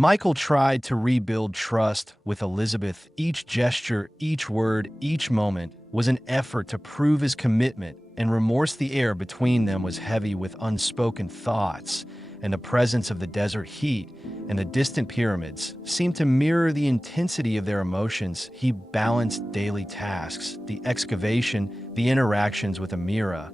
Michael tried to rebuild trust with Elizabeth. Each gesture, each word, each moment was an effort to prove his commitment, and remorse. The air between them was heavy with unspoken thoughts, and the presence of the desert heat and the distant pyramids seemed to mirror the intensity of their emotions. He balanced daily tasks, the excavation, the interactions with Amira,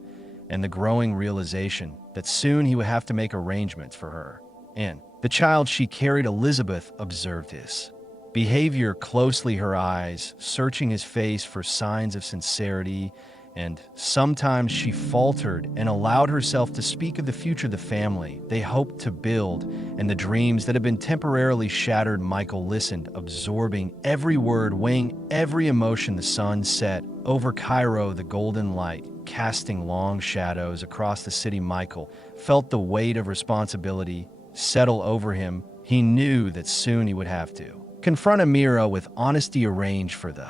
and the growing realization that soon he would have to make arrangements for her. And the child she carried. Elizabeth observed his behavior closely, her eyes searching his face for signs of sincerity, and sometimes she faltered and allowed herself to speak of the future the family they hoped to build and the dreams that had been temporarily shattered. Michael listened, absorbing every word, weighing every emotion. The sun set over Cairo, the golden light casting long shadows across the city. Michael felt the weight of responsibility settle over him. He knew that soon he would have to confront Amira with honesty, arrange for the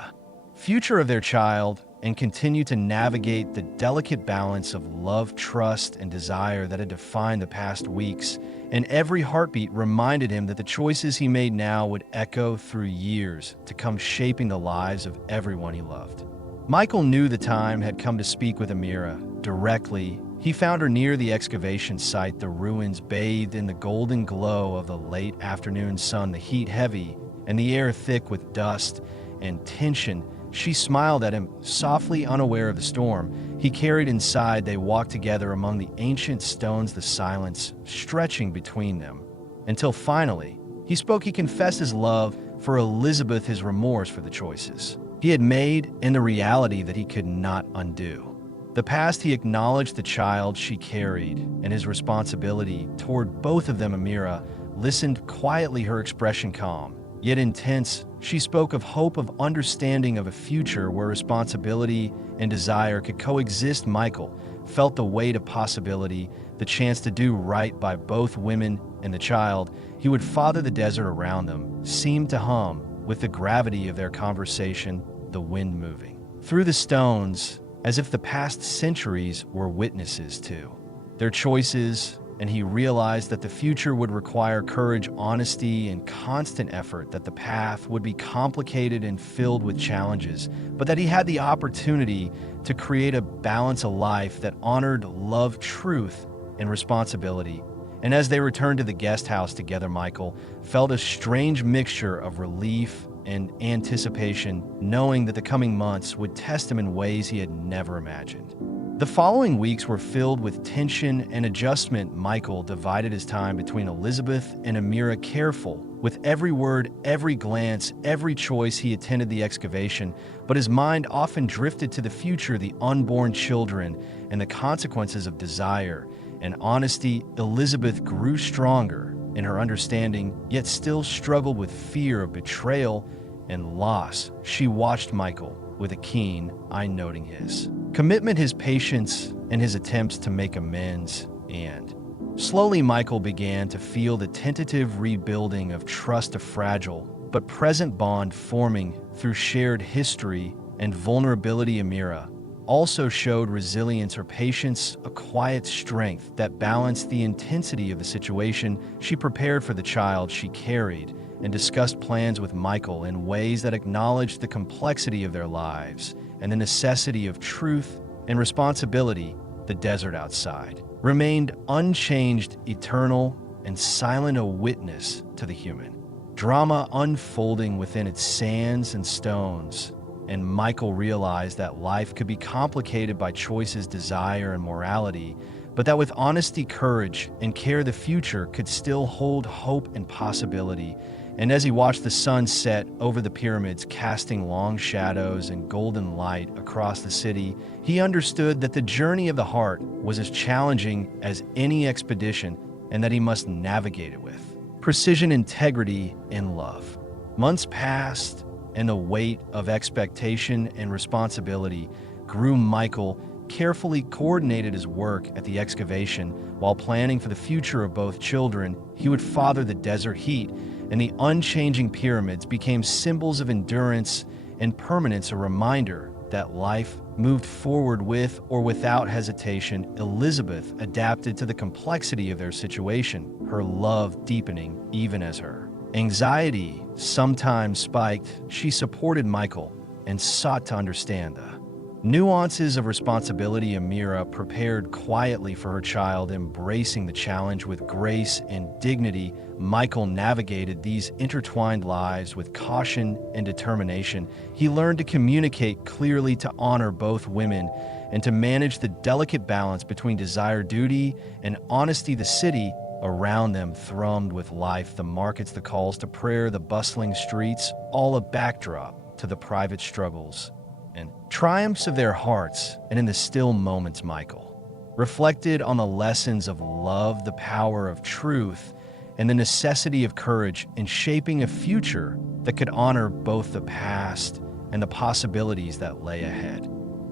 future of their child, and continue to navigate the delicate balance of love, trust, and desire that had defined the past weeks. And every heartbeat reminded him that the choices he made now would echo through years to come, shaping the lives of everyone he loved. Michael knew the time had come to speak with Amira directly. He found her near the excavation site, the ruins bathed in the golden glow of the late afternoon sun, the heat heavy and the air thick with dust and tension. She smiled at him, softly unaware of the storm he carried inside. They walked together among the ancient stones, the silence stretching between them, until finally he spoke. He confessed his love for Elizabeth, his remorse for the choices he had made, and the reality that he could not undo. The past. He acknowledged the child she carried and his responsibility toward both of them. Amira listened quietly, her expression calm yet intense. She spoke of hope, of understanding, of a future where responsibility and desire could coexist. Michael felt the weight of possibility, the chance to do right by both women and the child he would father. The desert around them seemed to hum with the gravity of their conversation, the wind moving through the stones as if the past centuries were witnesses to their choices. And he realized that the future would require courage, honesty, and constant effort, that the path would be complicated and filled with challenges, but that he had the opportunity to create a balance, a life that honored love, truth, and responsibility. And as they returned to the guest house together, Michael felt a strange mixture of relief and anticipation, knowing that the coming months would test him in ways he had never imagined. The following weeks were filled with tension and adjustment. Michael divided his time between Elizabeth and Amira, careful with every word, every glance, every choice. He attended the excavation, but his mind often drifted to the future, the unborn children, and the consequences of desire and honesty. Elizabeth grew stronger in her understanding, yet still struggled with fear of betrayal and loss. She watched Michael with a keen eye, noting his commitment, his patience, and his attempts to make amends. And slowly Michael began to feel the tentative rebuilding of trust, a fragile but present bond forming through shared history and vulnerability. Amira also showed resilience, her patience, a quiet strength that balanced the intensity of the situation. She prepared for the child she carried and discussed plans with Michael in ways that acknowledged the complexity of their lives and the necessity of truth and responsibility. The desert outside remained unchanged, eternal, and silent, a witness to the human drama unfolding within its sands and stones. And Michael realized that life could be complicated by choices, desire, and morality, but that with honesty, courage, and care, the future could still hold hope and possibility. And as he watched the sun set over the pyramids, casting long shadows and golden light across the city, he understood that the journey of the heart was as challenging as any expedition, and that he must navigate it with precision, integrity, and love. Months passed, and the weight of expectation and responsibility grew. Michael carefully coordinated his work at the excavation while planning for the future of both children he would father. The desert heat and the unchanging pyramids became symbols of endurance and permanence, a reminder that life moved forward with or without hesitation. Elizabeth adapted to the complexity of their situation, her love deepening even as her Anxiety sometimes spiked. She supported Michael and sought to understand the nuances of responsibility. Amira prepared quietly for her child, embracing the challenge with grace and dignity. Michael navigated these intertwined lives with caution and determination. He learned to communicate clearly, to honor both women, and to manage the delicate balance between desire, duty, and honesty. The city around them thrummed with life, the markets, the calls to prayer, the bustling streets, all a backdrop to the private struggles and triumphs of their hearts. And in the still moments, Michael reflected on the lessons of love, the power of truth, and the necessity of courage in shaping a future that could honor both the past and the possibilities that lay ahead.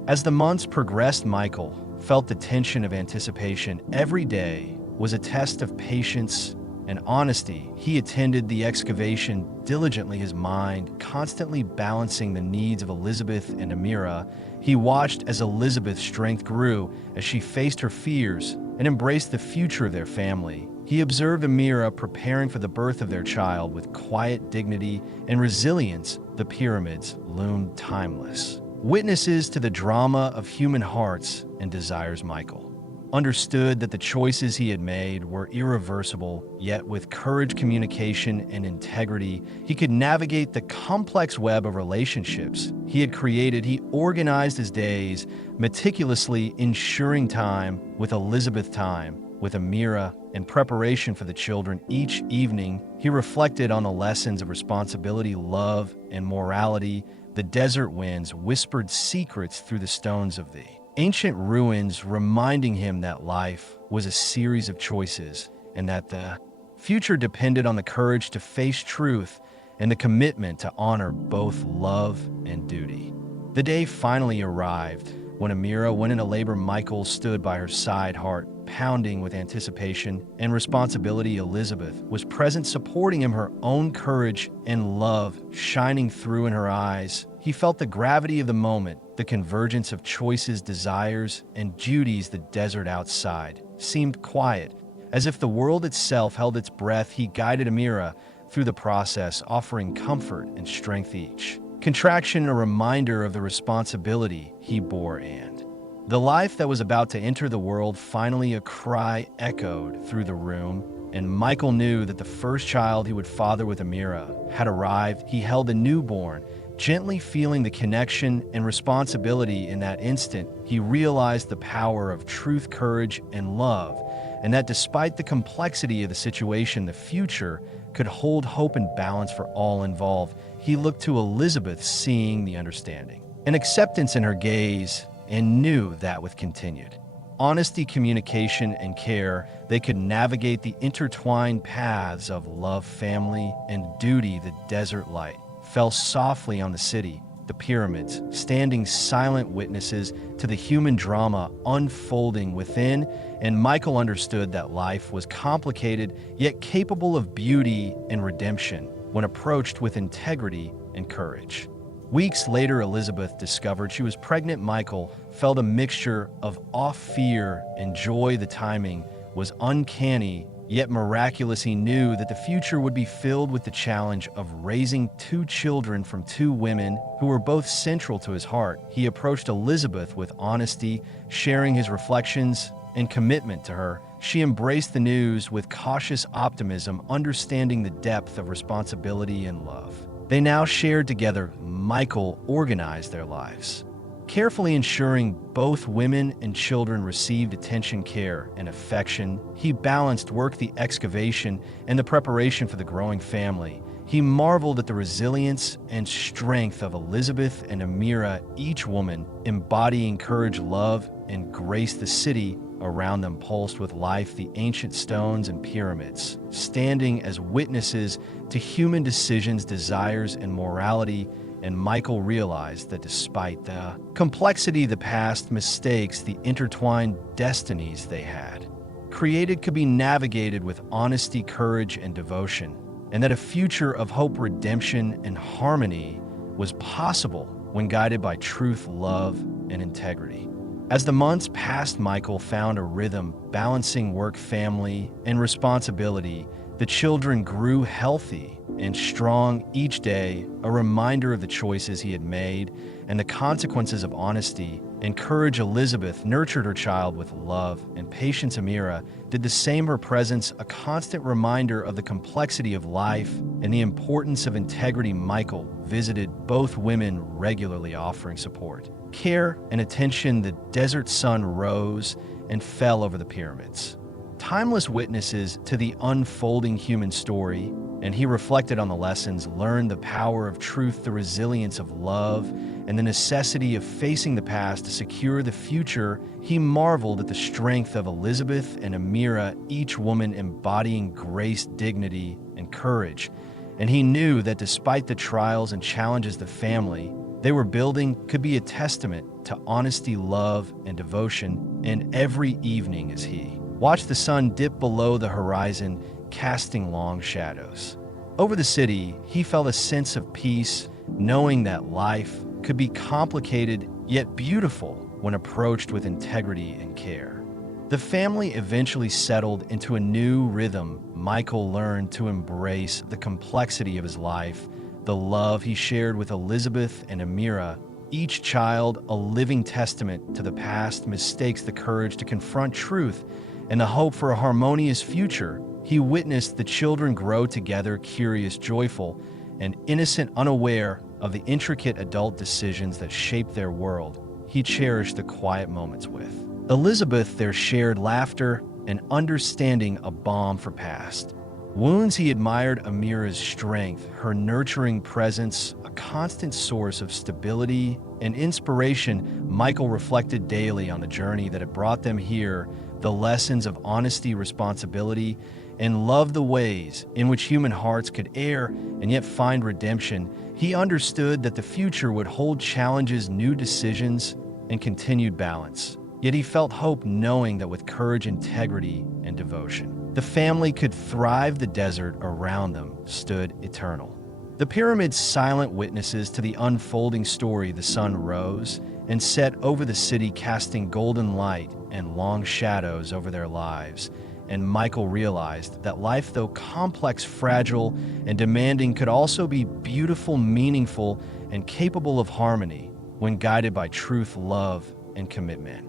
As the months progressed, Michael felt the tension of anticipation. Every day was a test of patience and honesty. He attended the excavation diligently, his mind constantly balancing the needs of Elizabeth and Amira. He watched as Elizabeth's strength grew as she faced her fears and embraced the future of their family. He observed Amira preparing for the birth of their child with quiet dignity and resilience. The pyramids loomed timeless, witnesses to the drama of human hearts and desires. Michael understood that the choices he had made were irreversible, yet with courage, communication, and integrity, he could navigate the complex web of relationships he had created. He organized his days meticulously, ensuring time with Elizabeth, time with Amira, and preparation for the children. Each evening, he reflected on the lessons of responsibility, love, and morality. The desert winds whispered secrets through the stones of the ancient ruins, reminding him that life was a series of choices and that the future depended on the courage to face truth and the commitment to honor both love and duty. The day finally arrived. When Amira went into labor, Michael stood by her side, heart pounding with anticipation and responsibility. Elizabeth was present, supporting him, her own courage and love shining through in her eyes. He felt the gravity of the moment, the convergence of choices, desires, and duties. The desert outside seemed quiet, as if the world itself held its breath. He guided Amira through the process, offering comfort and strength. Each contraction a reminder of the responsibility he bore and the life that was about to enter the world. Finally, a cry echoed through the room, and Michael knew that the first child he would father with Amira had arrived. He held the newborn, gently feeling the connection and responsibility. In that instant, he realized the power of truth, courage, and love, and that despite the complexity of the situation, the future could hold hope and balance for all involved. He looked to Elizabeth, seeing the understanding and acceptance in her gaze, and knew that with continued honesty, communication, and care, they could navigate the intertwined paths of love, family, and duty. The desert light fell softly on the city, the pyramids standing silent witnesses to the human drama unfolding within, and Michael understood that life was complicated yet capable of beauty and redemption when approached with integrity and courage. Weeks later, Elizabeth discovered she was pregnant. Michael felt a mixture of awe, fear, and joy. The timing was uncanny, yet miraculous. He knew that the future would be filled with the challenge of raising two children from two women who were both central to his heart. He approached Elizabeth with honesty, sharing his reflections and commitment to her. She embraced the news with cautious optimism, understanding the depth of responsibility and love they now shared together. Michael organized their lives, carefully ensuring both women and children received attention, care, and affection. He balanced work, the excavation, and the preparation for the growing family. He marveled at the resilience and strength of Elizabeth and Amira, each woman embodying courage, love, and grace. The city around them pulsed with life, the ancient stones and pyramids standing as witnesses to human decisions, desires, and morality. And Michael realized that despite the complexity, the past mistakes, the intertwined destinies they had created could be navigated with honesty, courage, and devotion, and that a future of hope, redemption, and harmony was possible when guided by truth, love, and integrity. As the months passed, Michael found a rhythm, balancing work, family, and responsibility. The children grew healthy and strong each day, a reminder of the choices he had made and the consequences of honesty and courage. Elizabeth nurtured her child with love, and patience. Amira did the same, her presence a constant reminder of the complexity of life and the importance of integrity. Michael visited both women regularly, offering support, care, and attention. The desert sun rose and fell over the pyramids, timeless witnesses to the unfolding human story, and he reflected on the lessons learned, the power of truth, the resilience of love, and the necessity of facing the past to secure the future. He marveled at the strength of Elizabeth and Amira, each woman embodying grace, dignity, and courage. And he knew that despite the trials and challenges the family they were building could be a testament to honesty, love, and devotion. And every evening as he watched the sun dip below the horizon, casting long shadows over the city, he felt a sense of peace, knowing that life could be complicated yet beautiful when approached with integrity and care. The family eventually settled into a new rhythm. Michael learned to embrace the complexity of his life, the love he shared with Elizabeth and Amira, each child a living testament to the past mistakes, the courage to confront truth, and the hope for a harmonious future. He witnessed the children grow together, curious, joyful, and innocent, unaware of the intricate adult decisions that shaped their world. He cherished the quiet moments with Elizabeth, their shared laughter and understanding, a balm for past wounds. He admired Amira's strength, her nurturing presence, a constant source of stability and inspiration. Michael reflected daily on the journey that had brought them here, the lessons of honesty, responsibility, and love, the ways in which human hearts could err and yet find redemption. He understood that the future would hold challenges, new decisions, and continued balance. Yet he felt hope, knowing that with courage, integrity, and devotion, the family could thrive. The desert around them stood eternal, the pyramids silent witnesses to the unfolding story. The sun rose and set over the city, casting golden light and long shadows over their lives. And Michael realized that life, though complex, fragile, and demanding, could also be beautiful, meaningful, and capable of harmony when guided by truth, love, and commitment.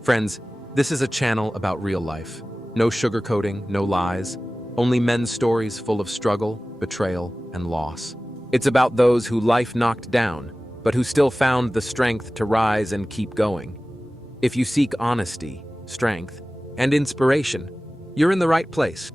Friends, this is a channel about real life. No sugarcoating, no lies, only men's stories full of struggle, betrayal, and loss. It's about those who life knocked down, but who still found the strength to rise and keep going. If you seek honesty, strength, and inspiration, you're in the right place.